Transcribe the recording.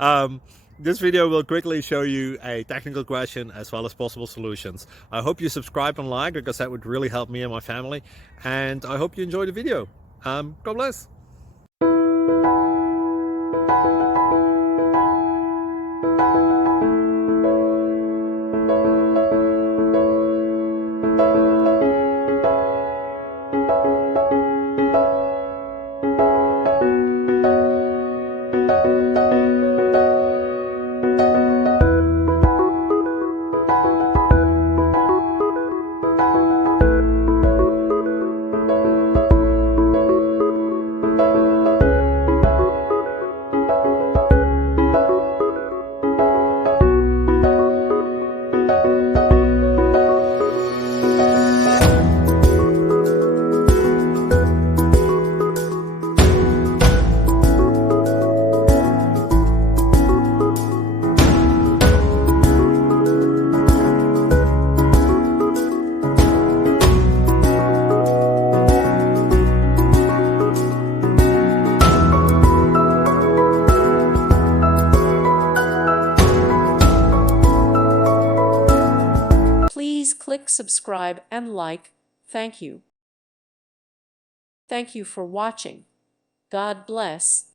um, this video will quickly show you a technical question as well as possible solutions. I hope you subscribe and like, because that would really help me and my family. And I hope you enjoy the video. God bless. Please click subscribe and like. Thank you. Thank you for watching. God bless.